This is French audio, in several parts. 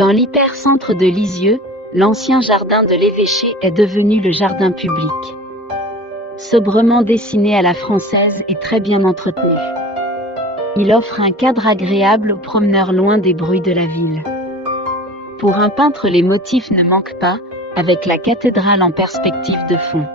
Dans l'hypercentre de Lisieux, l'ancien jardin de l'évêché est devenu le jardin public. Sobrement dessiné à la française et très bien entretenu. Il offre un cadre agréable aux promeneurs loin des bruits de la ville. Pour un peintre, les motifs ne manquent pas, avec la cathédrale en perspective de fond.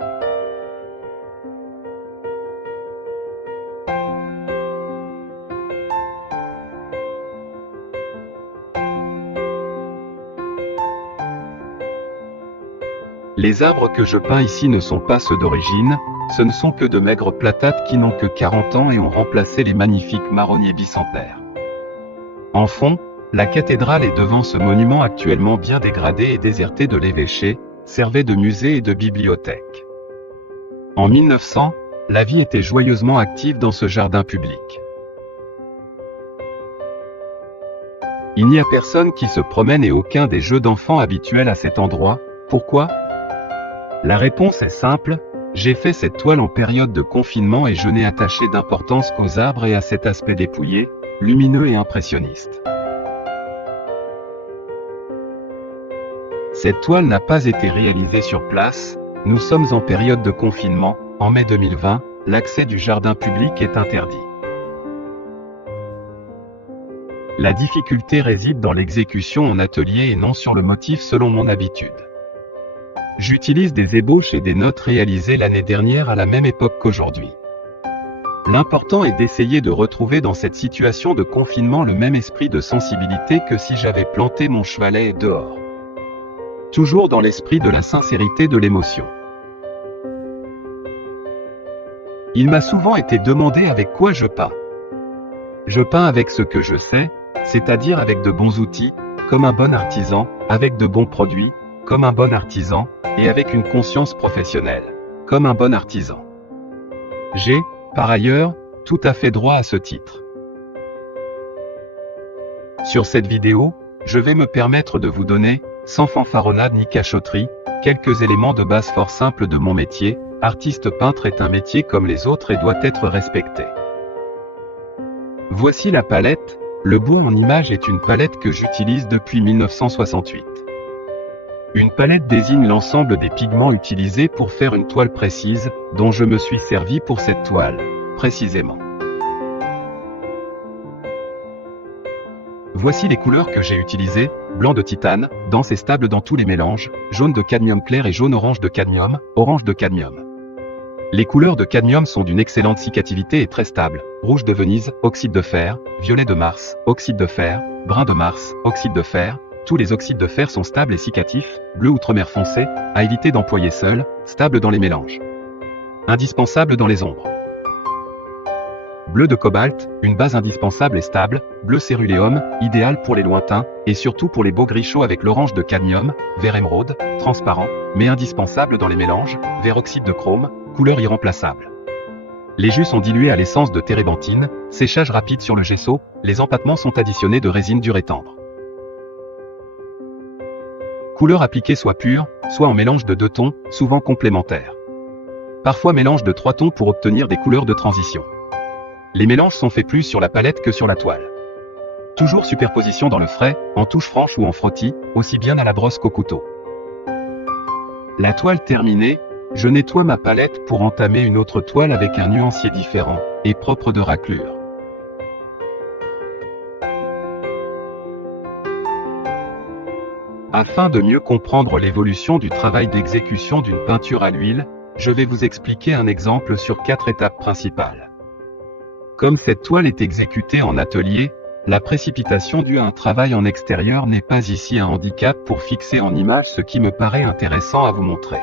Les arbres que je peins ici ne sont pas ceux d'origine, ce ne sont que de maigres platates qui n'ont que 40 ans et ont remplacé les magnifiques marronniers bicentenaires. En fond, la cathédrale et devant ce monument actuellement bien dégradé et déserté de l'évêché, servait de musée et de bibliothèque. En 1900, la vie était joyeusement active dans ce jardin public. Il n'y a personne qui se promène et aucun des jeux d'enfants habituels à cet endroit. Pourquoi ? La réponse est simple, j'ai fait cette toile en période de confinement et je n'ai attaché d'importance qu'aux arbres et à cet aspect dépouillé, lumineux et impressionniste. Cette toile n'a pas été réalisée sur place, nous sommes en période de confinement, en mai 2020, l'accès du jardin public est interdit. La difficulté réside dans l'exécution en atelier et non sur le motif selon mon habitude. J'utilise des ébauches et des notes réalisées l'année dernière à la même époque qu'aujourd'hui. L'important est d'essayer de retrouver dans cette situation de confinement le même esprit de sensibilité que si j'avais planté mon chevalet dehors. Toujours dans l'esprit de la sincérité de l'émotion. Il m'a souvent été demandé avec quoi je peins. Je peins avec ce que je sais, c'est-à-dire avec de bons outils, comme un bon artisan, avec de bons produits, comme un bon artisan, et avec une conscience professionnelle, comme un bon artisan. J'ai, par ailleurs, tout à fait droit à ce titre. Sur cette vidéo, je vais me permettre de vous donner, sans fanfaronnade ni cachotterie, quelques éléments de base fort simples de mon métier. Artiste peintre est un métier comme les autres et doit être respecté. Voici la palette. Le bois en image est une palette que j'utilise depuis 1968. Une palette désigne l'ensemble des pigments utilisés pour faire une toile précise, dont je me suis servi pour cette toile, précisément. Voici les couleurs que j'ai utilisées, blanc de titane, dense et stable dans tous les mélanges, jaune de cadmium clair et jaune-orange de cadmium, orange de cadmium. Les couleurs de cadmium sont d'une excellente cicativité et très stables, rouge de Venise, oxyde de fer, violet de Mars, oxyde de fer, brun de Mars, oxyde de fer. Tous les oxydes de fer sont stables et cicatifs, bleu outremer foncé, à éviter d'employer seul, stable dans les mélanges. Indispensable dans les ombres. Bleu de cobalt, une base indispensable et stable, bleu céruléum, idéal pour les lointains, et surtout pour les beaux gris chauds avec l'orange de cadmium, vert émeraude, transparent, mais indispensable dans les mélanges, vert oxyde de chrome, couleur irremplaçable. Les jus sont dilués à l'essence de térébenthine, séchage rapide sur le gesso, les empattements sont additionnés de résine dure et tendre. Couleur appliquée soit pure, soit en mélange de 2 tons, souvent complémentaires. Parfois mélange de 3 tons pour obtenir des couleurs de transition. Les mélanges sont faits plus sur la palette que sur la toile. Toujours superposition dans le frais, en touche franche ou en frottis, aussi bien à la brosse qu'au couteau. La toile terminée, je nettoie ma palette pour entamer une autre toile avec un nuancier différent, et propre de raclure. Afin de mieux comprendre l'évolution du travail d'exécution d'une peinture à l'huile, je vais vous expliquer un exemple sur 4 étapes principales. Comme cette toile est exécutée en atelier, la précipitation due à un travail en extérieur n'est pas ici un handicap pour fixer en image ce qui me paraît intéressant à vous montrer.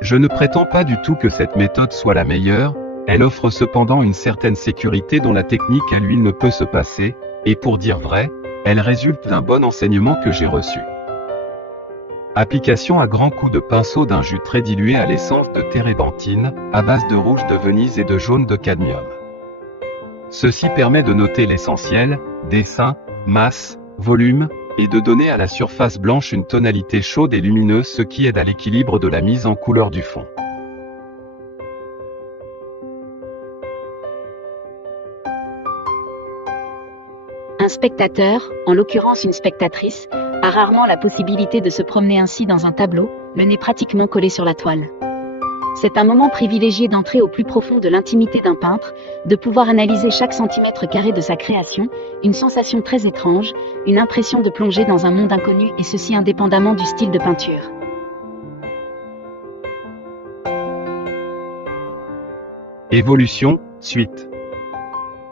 Je ne prétends pas du tout que cette méthode soit la meilleure, elle offre cependant une certaine sécurité dont la technique à l'huile ne peut se passer, et pour dire vrai, elle résulte d'un bon enseignement que j'ai reçu. Application à grands coups de pinceau d'un jus très dilué à l'essence de térébenthine, à base de rouge de Venise et de jaune de cadmium. Ceci permet de noter l'essentiel, dessin, masse, volume, et de donner à la surface blanche une tonalité chaude et lumineuse, ce qui aide à l'équilibre de la mise en couleur du fond. spectateur, en l'occurrence une spectatrice, a rarement la possibilité de se promener ainsi dans un tableau, le nez pratiquement collé sur la toile. C'est un moment privilégié d'entrer au plus profond de l'intimité d'un peintre, de pouvoir analyser chaque centimètre carré de sa création, une sensation très étrange, une impression de plonger dans un monde inconnu et ceci indépendamment du style de peinture. Évolution, suite.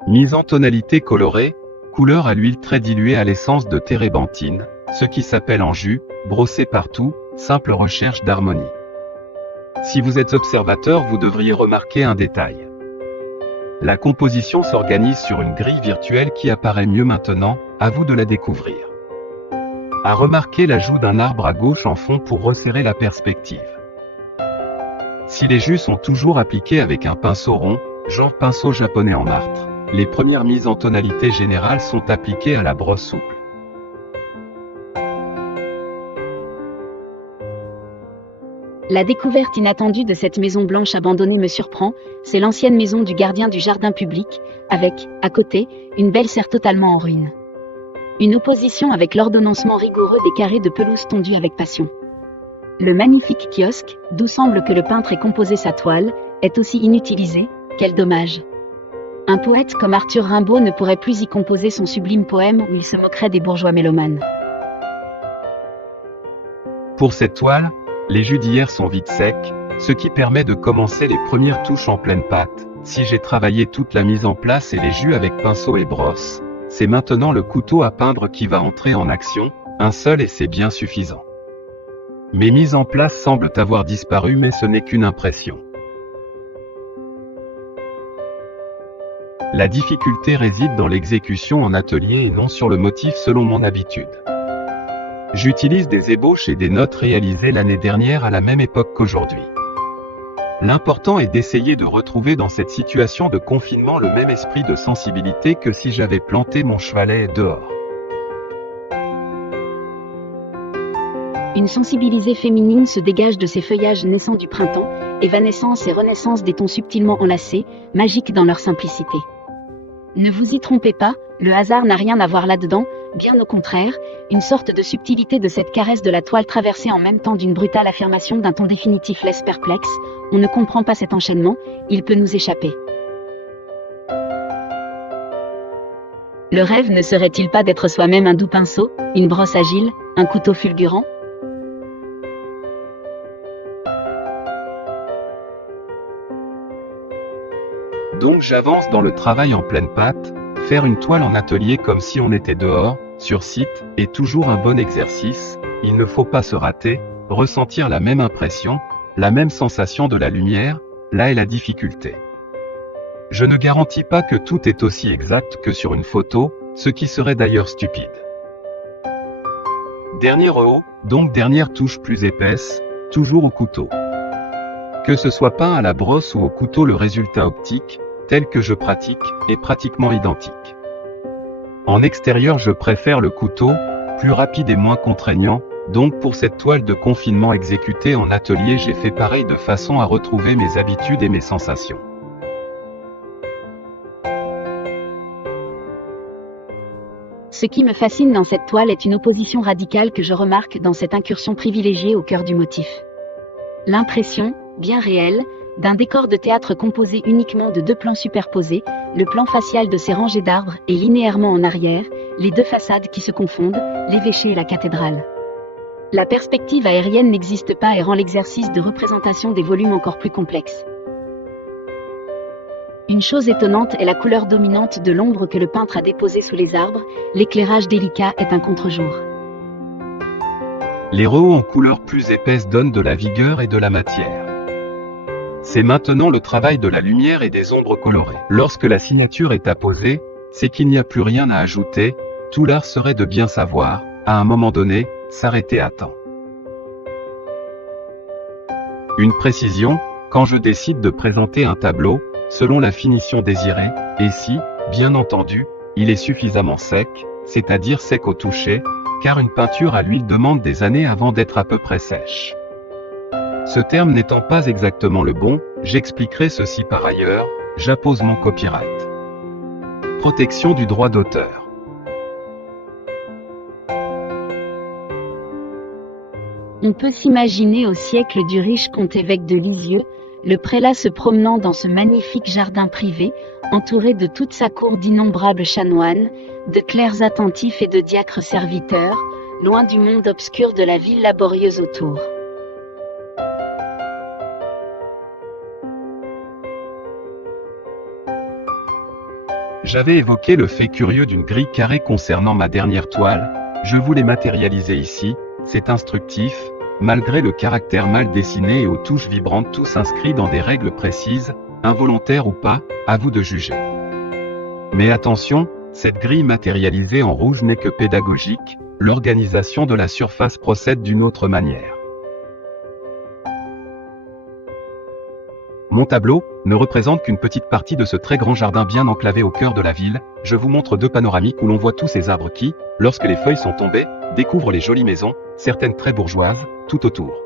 Mise en tonalité colorée, couleur à l'huile très diluée à l'essence de térébenthine, ce qui s'appelle en jus, brossé partout, simple recherche d'harmonie. Si vous êtes observateur, vous devriez remarquer un détail. La composition s'organise sur une grille virtuelle qui apparaît mieux maintenant, à vous de la découvrir. À remarquer l'ajout d'un arbre à gauche en fond pour resserrer la perspective. Si les jus sont toujours appliqués avec un pinceau rond, genre pinceau japonais en martre, les premières mises en tonalité générale sont appliquées à la brosse souple. La découverte inattendue de cette maison blanche abandonnée me surprend, c'est l'ancienne maison du gardien du jardin public, avec, à côté, une belle serre totalement en ruine. Une opposition avec l'ordonnancement rigoureux des carrés de pelouse tondus avec passion. Le magnifique kiosque, d'où semble que le peintre ait composé sa toile, est aussi inutilisé, quel dommage. Un poète comme Arthur Rimbaud ne pourrait plus y composer son sublime poème où il se moquerait des bourgeois mélomanes. Pour cette toile, les jus d'hier sont vite secs, ce qui permet de commencer les premières touches en pleine pâte. Si j'ai travaillé toute la mise en place et les jus avec pinceau et brosse, c'est maintenant le couteau à peindre qui va entrer en action, un seul et c'est bien suffisant. Mes mises en place semblent avoir disparu mais ce n'est qu'une impression. La difficulté réside dans l'exécution en atelier et non sur le motif selon mon habitude. J'utilise des ébauches et des notes réalisées l'année dernière à la même époque qu'aujourd'hui. L'important est d'essayer de retrouver dans cette situation de confinement le même esprit de sensibilité que si j'avais planté mon chevalet dehors. Une sensibilité féminine se dégage de ces feuillages naissants du printemps, évanescence et renaissance des tons subtilement enlacés, magiques dans leur simplicité. Ne vous y trompez pas, le hasard n'a rien à voir là-dedans, bien au contraire, une sorte de subtilité de cette caresse de la toile traversée en même temps d'une brutale affirmation d'un ton définitif laisse perplexe, on ne comprend pas cet enchaînement, il peut nous échapper. Le rêve ne serait-il pas d'être soi-même un doux pinceau, une brosse agile, un couteau fulgurant ? Donc j'avance dans le travail en pleine pâte, faire une toile en atelier comme si on était dehors, sur site, est toujours un bon exercice, il ne faut pas se rater, ressentir la même impression, la même sensation de la lumière, là est la difficulté. Je ne garantis pas que tout est aussi exact que sur une photo, ce qui serait d'ailleurs stupide. Dernier rehaut, donc dernière touche plus épaisse, toujours au couteau. Que ce soit peint à la brosse ou au couteau, le résultat optique, tel que je pratique, est pratiquement identique. En extérieur, je préfère le couteau, plus rapide et moins contraignant, donc pour cette toile de confinement exécutée en atelier, j'ai fait pareil de façon à retrouver mes habitudes et mes sensations. Ce qui me fascine dans cette toile est une opposition radicale que je remarque dans cette incursion privilégiée au cœur du motif. L'impression, bien réelle, d'un décor de théâtre composé uniquement de deux plans superposés, le plan facial de ces rangées d'arbres et linéairement en arrière, les deux façades qui se confondent, l'évêché et la cathédrale. La perspective aérienne n'existe pas et rend l'exercice de représentation des volumes encore plus complexe. Une chose étonnante est la couleur dominante de l'ombre que le peintre a déposée sous les arbres, l'éclairage délicat est un contre-jour. Les rehauts en couleur plus épaisse donnent de la vigueur et de la matière. C'est maintenant le travail de la lumière et des ombres colorées. Lorsque la signature est apposée, c'est qu'il n'y a plus rien à ajouter, tout l'art serait de bien savoir, à un moment donné, s'arrêter à temps. Une précision, quand je décide de présenter un tableau, selon la finition désirée, et si, bien entendu, il est suffisamment sec, c'est-à-dire sec au toucher, car une peinture à l'huile demande des années avant d'être à peu près sèche. Ce terme n'étant pas exactement le bon, j'expliquerai ceci par ailleurs, j'appose mon copyright. Protection du droit d'auteur. On peut s'imaginer au siècle du riche comte-évêque de Lisieux, le prélat se promenant dans ce magnifique jardin privé, entouré de toute sa cour d'innombrables chanoines, de clercs attentifs et de diacres serviteurs, loin du monde obscur de la ville laborieuse autour. J'avais évoqué le fait curieux d'une grille carrée concernant ma dernière toile, je voulais matérialiser ici, c'est instructif, malgré le caractère mal dessiné et aux touches vibrantes tous inscrits dans des règles précises, involontaires ou pas, à vous de juger. Mais attention, cette grille matérialisée en rouge n'est que pédagogique, l'organisation de la surface procède d'une autre manière. Mon tableau ne représente qu'une petite partie de ce très grand jardin bien enclavé au cœur de la ville, je vous montre deux panoramiques où l'on voit tous ces arbres qui, lorsque les feuilles sont tombées, découvrent les jolies maisons, certaines très bourgeoises, tout autour.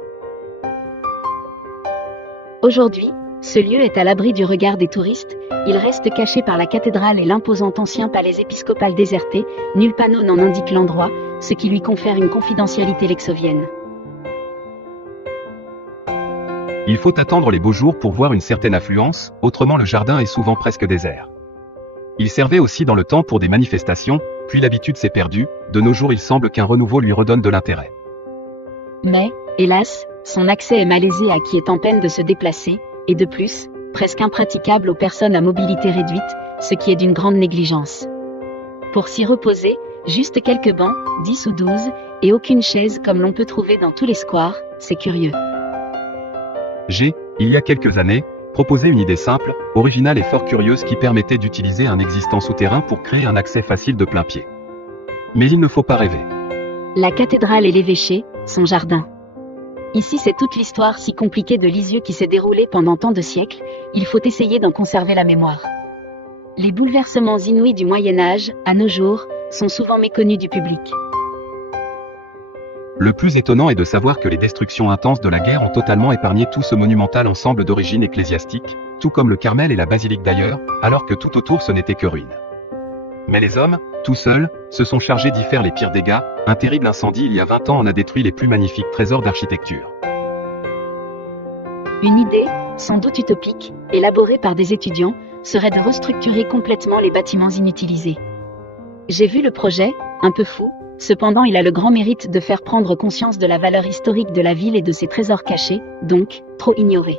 Aujourd'hui, ce lieu est à l'abri du regard des touristes, il reste caché par la cathédrale et l'imposant ancien palais épiscopal déserté, nul panneau n'en indique l'endroit, ce qui lui confère une confidentialité lexovienne. Il faut attendre les beaux jours pour voir une certaine affluence, autrement le jardin est souvent presque désert. Il servait aussi dans le temps pour des manifestations, puis l'habitude s'est perdue, de nos jours il semble qu'un renouveau lui redonne de l'intérêt. Mais, hélas, son accès est malaisé à qui est en peine de se déplacer, et de plus, presque impraticable aux personnes à mobilité réduite, ce qui est d'une grande négligence. Pour s'y reposer, juste quelques bancs, 10 ou 12, et aucune chaise comme l'on peut trouver dans tous les squares, c'est curieux. J'ai, il y a quelques années, proposé une idée simple, originale et fort curieuse qui permettait d'utiliser un existant souterrain pour créer un accès facile de plein pied. Mais il ne faut pas rêver. La cathédrale et l'évêché, son jardin. Ici c'est toute l'histoire si compliquée de Lisieux qui s'est déroulée pendant tant de siècles, il faut essayer d'en conserver la mémoire. Les bouleversements inouïs du Moyen-Âge, à nos jours, sont souvent méconnus du public. Le plus étonnant est de savoir que les destructions intenses de la guerre ont totalement épargné tout ce monumental ensemble d'origine ecclésiastique, tout comme le Carmel et la basilique d'ailleurs, alors que tout autour ce n'était que ruines. Mais les hommes, tout seuls, se sont chargés d'y faire les pires dégâts, un terrible incendie il y a 20 ans en a détruit les plus magnifiques trésors d'architecture. Une idée, sans doute utopique, élaborée par des étudiants, serait de restructurer complètement les bâtiments inutilisés. J'ai vu le projet, un peu fou, cependant il a le grand mérite de faire prendre conscience de la valeur historique de la ville et de ses trésors cachés, donc, trop ignorés.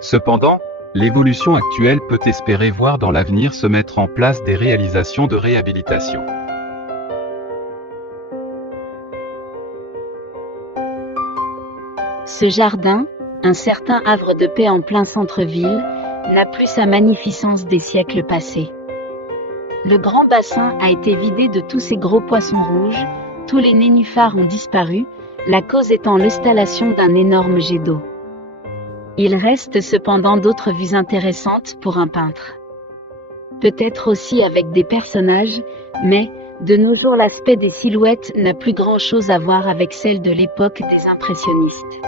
Cependant, l'évolution actuelle peut espérer voir dans l'avenir se mettre en place des réalisations de réhabilitation. Ce jardin, un certain havre de paix en plein centre-ville, n'a plus sa magnificence des siècles passés. Le grand bassin a été vidé de tous ces gros poissons rouges, tous les nénuphars ont disparu, la cause étant l'installation d'un énorme jet d'eau. Il reste cependant d'autres vues intéressantes pour un peintre. Peut-être aussi avec des personnages, mais, de nos jours l'aspect des silhouettes n'a plus grand-chose à voir avec celle de l'époque des impressionnistes.